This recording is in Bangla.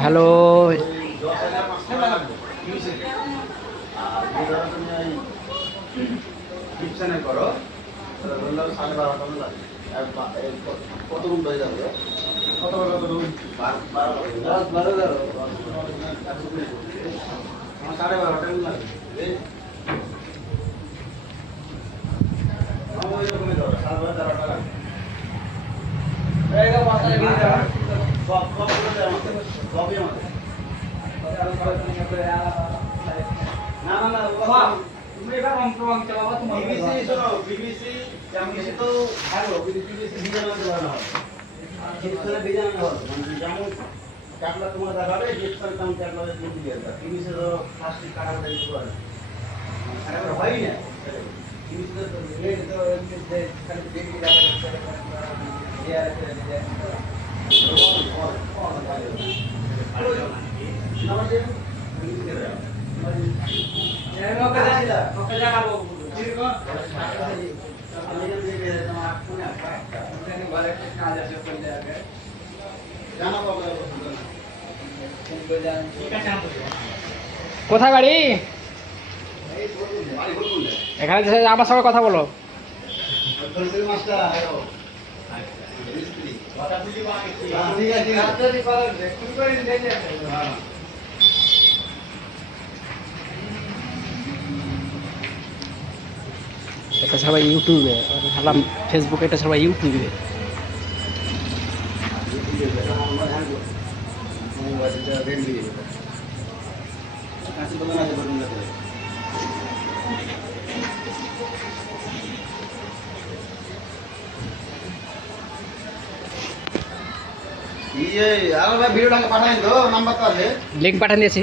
হ্যালো। করো বললাম 12:30 লাগে কত রুম হয়ে যাবে কত রুম 12 12 লাগে তোমার দেখাবে হয় না কোথায় বাড়ি? এখানে আমার সঙ্গে কথা বলো। এটা সবাই ইউটিউবে, ভাবলাম ফেসবুকে, এটা সবাই ইউটিউবে। ভিডিওটা পাঠাই তো নাম্বার তো আছে, লিঙ্ক পাঠিয়ে দিয়েছি।